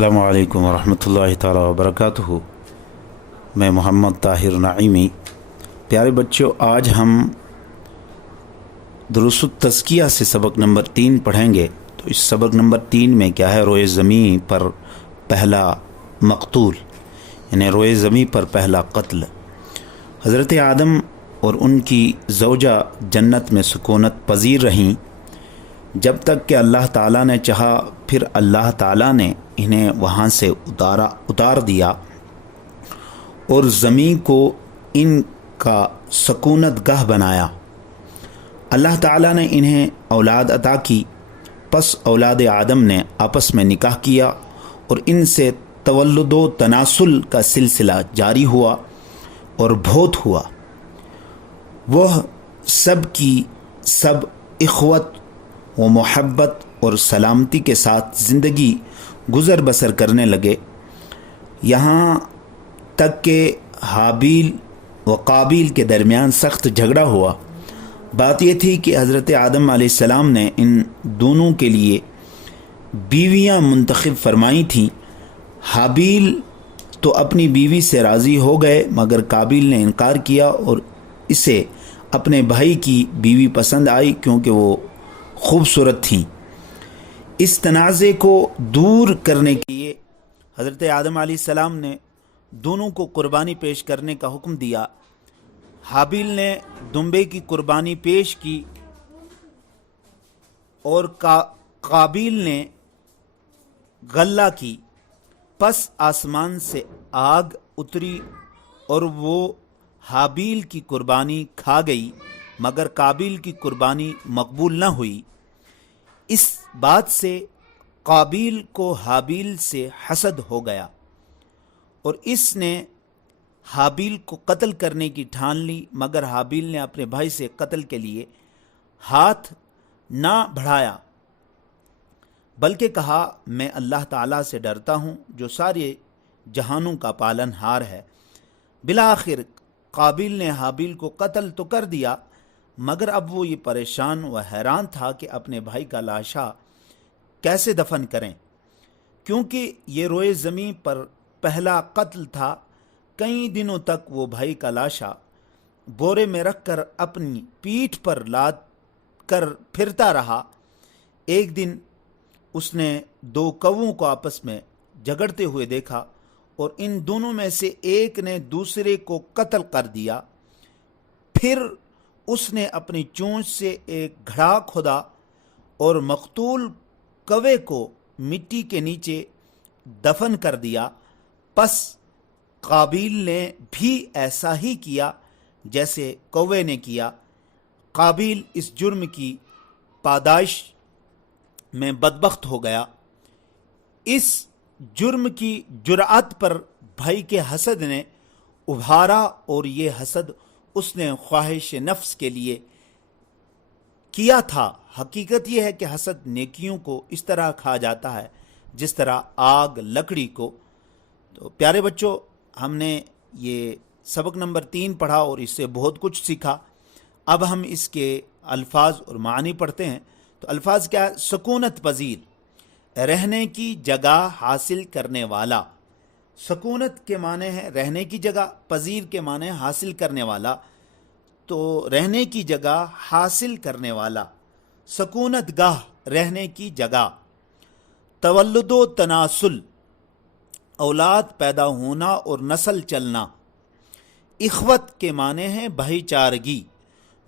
अस्सलामु अलैकुम वरहमतुल्लाहि ताला वबरकातुहू। मैं मोहम्मद ताहिर नाइमी। प्यारे बच्चों, आज हम दुरुसुत तज़किया से सबक नंबर 3 पढ़ेंगे। तो इस सबक नंबर 3 में क्या है, रोए ज़मीं पर पहला मक़तूल, यानी रोए ज़मीं पर पहला कत्ल। हज़रत आदम और उनकी ज़ौजा जन्नत में सुकूनत पजीर रहीं जब तक कि अल्लाह ताला ने चाहा। फिर अल्लाह ताला ने इन्हें वहाँ से उतार दिया और ज़मीन को इनका सुकूनत गाह बनाया। अल्लाह ताला ने इन्हें औलाद अता की। पस औलाद आदम ने आपस में निकाह किया और इनसे तवल्लुदो तनासुल का सिलसिला जारी हुआ और बहुत हुआ। वह सब की सब इख़वत व मोहब्बत और सलामती के साथ ज़िंदगी गुज़र बसर करने लगे, यहाँ तक कि हाबील व काबिल के दरमियान सख्त झगड़ा हुआ। बात यह थी कि हज़रत आदम अलैहिस्सलाम ने इन दोनों के लिए बीवियाँ मुंतखब फरमाई थीं। हाबील तो अपनी बीवी से राज़ी हो गए, मगर काबिल ने इनकार किया और इसे अपने भाई की बीवी पसंद आई क्योंकि वो खूबसूरत थीं। इस तनाज़े को दूर करने के लिए हज़रत आदम अलैहिस्सलाम ने दोनों को कुर्बानी पेश करने का हुक्म दिया। हाबील ने दुम्बे की कुर्बानी पेश की और काबिल ने गल्ला की। पस आसमान से आग उतरी और वो हाबील की कुर्बानी खा गई, मगर काबिल की कुर्बानी मकबूल न हुई। इस बात से काबिल को हाबील से हसद हो गया और इसने हाबील को कत्ल करने की ठान ली, मगर हाबील ने अपने भाई से कत्ल के लिए हाथ ना बढ़ाया, बल्कि कहा, मैं अल्लाह ताला से डरता हूँ जो सारे जहानों का पालनहार है। बिलाखिर काबिल ने हाबील को कत्ल तो कर दिया, मगर अब वो ये परेशान व हैरान था कि अपने भाई का लाशा कैसे दफन करें, क्योंकि ये रोए ज़मीं पर पहला कत्ल था। कई दिनों तक वो भाई का लाशा बोरे में रखकर अपनी पीठ पर लाद कर फिरता रहा। एक दिन उसने दो कौवों को आपस में झगड़ते हुए देखा और इन दोनों में से एक ने दूसरे को कत्ल कर दिया। फिर उसने अपनी चोंच से एक घड़ा खोदा और मकतूल कौवे को मिट्टी के नीचे दफन कर दिया। पस काबिल ने भी ऐसा ही किया जैसे कौवे ने किया। काबिल इस जुर्म की पादाइश में बदबख्त हो गया। इस जुर्म की जुरात पर भाई के हसद ने उभारा और ये हसद उसने ख्वाहिश नफ्स के लिए किया था। हकीकत यह है कि हसद नेकियों को इस तरह खा जाता है जिस तरह आग लकड़ी को। तो प्यारे बच्चों, हमने ये सबक नंबर 3 पढ़ा और इससे बहुत कुछ सीखा। अब हम इसके अल्फाज और मानी पढ़ते हैं। तो अल्फाज क्या है? सुकूनत पजीर, रहने की जगह हासिल करने वाला। सुकूनत के माने हैं रहने की जगह, पजीर के माने हासिल करने वाला। तो रहने की जगह हासिल करने वाला, सुकूनत गाह, रहने की जगह। तवल्लुदो तनासुल, औलाद पैदा होना और नस्ल चलना। इख़वत के माने हैं भाईचारगी।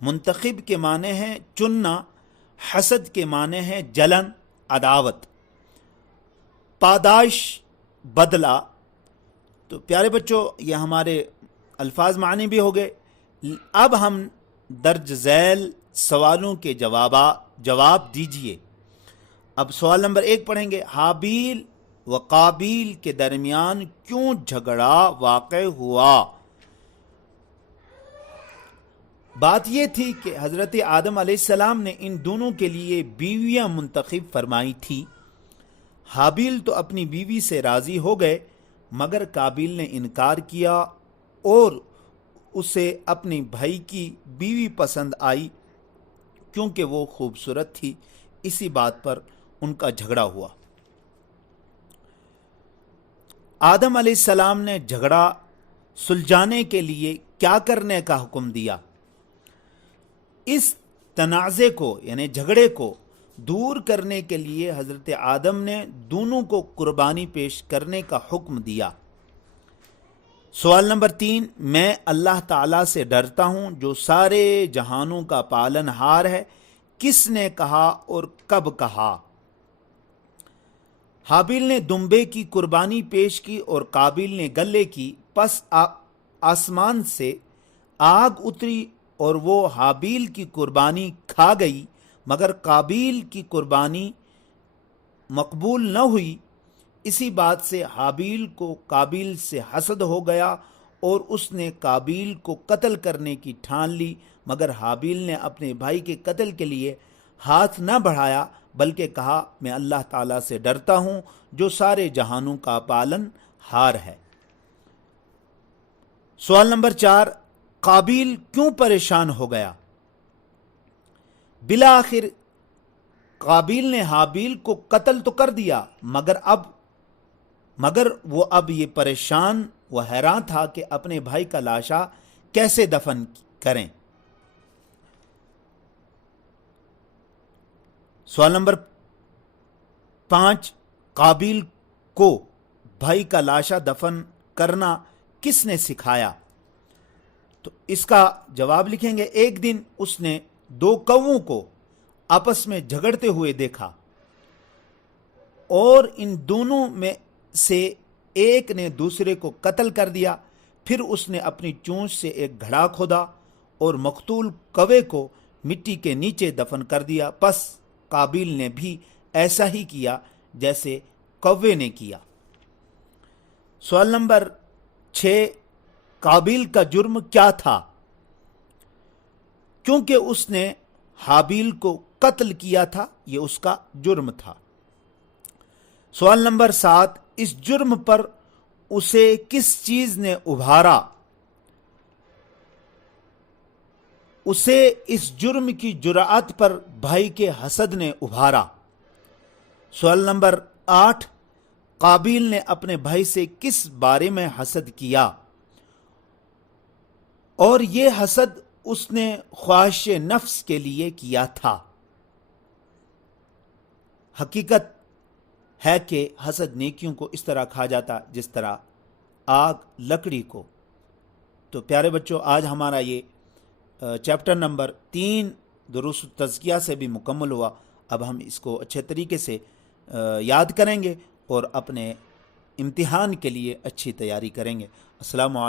मुंतखब के माने हैं चुनना। हसद के माने हैं जलन, अदावत। पादाइश, बदला। तो प्यारे बच्चों, ये हमारे अल्फाज मानी भी हो गए। अब हम दर्ज झैल सवालों के जवाब दीजिए। अब सवाल नंबर 1 पढ़ेंगे। हाबील व काबिल के दरमियान क्यों झगड़ा वाक़ हुआ? बात यह थी कि हज़रत आदम अलैहिस्सलाम ने इन दोनों के लिए बीवियां मुंतखब फरमाई थी। हाबील तो अपनी बीवी से राज़ी हो गए, मगर काबिल ने इनकार किया और उसे अपनी भाई की बीवी पसंद आई क्योंकि वो खूबसूरत थी। इसी बात पर उनका झगड़ा हुआ। آدم علیہ السلام نے جھگڑا سلجھانے کے لیے کیا کرنے کا حکم دیا؟ اس تنازع کو یعنی جھگڑے کو دور کرنے کے لیے حضرت آدم نے دونوں کو قربانی پیش کرنے کا حکم دیا۔ سوال نمبر 3، میں اللہ تعالیٰ سے ڈرتا ہوں جو سارے جہانوں کا پالن ہار ہے، کس نے کہا اور کب کہا؟ حابیل نے دمبے کی قربانی پیش کی اور قابیل نے گلے کی، پس آسمان سے آگ اتری اور وہ حابیل کی قربانی کھا گئی، مگر قابیل کی قربانی مقبول نہ ہوئی۔ اسی بات سے حابیل کو قابیل سے حسد ہو گیا اور اس نے قابیل کو قتل کرنے کی ٹھان لی، مگر حابیل نے اپنے بھائی کے قتل کے لیے ہاتھ نہ بڑھایا، بلکہ کہا میں اللہ تعالیٰ سے ڈرتا ہوں جو سارے جہانوں کا پالن ہار ہے۔ سوال نمبر 4، قابیل کیوں پریشان ہو گیا؟ بالآخر قابیل نے حابیل کو قتل تو کر دیا، مگر وہ اب یہ پریشان و حیران تھا کہ اپنے بھائی کا لاشا کیسے دفن کریں۔ سوال نمبر 5، قابیل کو بھائی کا لاشا دفن کرنا کس نے سکھایا؟ تو اس کا جواب لکھیں گے، ایک دن اس نے 2 کووں کو آپس میں جھگڑتے ہوئے دیکھا اور ان دونوں میں سے ایک نے دوسرے کو قتل کر دیا۔ پھر اس نے اپنی چونچ سے ایک گھڑا کھودا اور مقتول کوے کو مٹی کے نیچے دفن کر دیا، پس قابیل نے بھی ایسا ہی کیا جیسے کوے نے کیا۔ سوال نمبر 6، قابیل کا جرم کیا تھا؟ کیونکہ اس نے حابیل کو قتل کیا تھا، یہ اس کا جرم تھا۔ سوال نمبر 7، اس جرم پر اسے کس چیز نے ابھارا؟ اسے اس جرم کی جرأت پر بھائی کے حسد نے ابھارا۔ سوال نمبر 8، قابیل نے اپنے بھائی سے کس بارے میں حسد کیا؟ اور یہ حسد اس نے خواہش نفس کے لیے کیا تھا۔ حقیقت ہے کہ حسد نیکیوں کو اس طرح کھا جاتا جس طرح آگ لکڑی کو۔ تو پیارے بچوں، آج ہمارا یہ چیپٹر نمبر 3 دروس التزکیہ سے بھی مکمل ہوا۔ اب ہم اس کو اچھے طریقے سے یاد کریں گے اور اپنے امتحان کے لیے اچھی تیاری کریں گے۔ السلام علیکم۔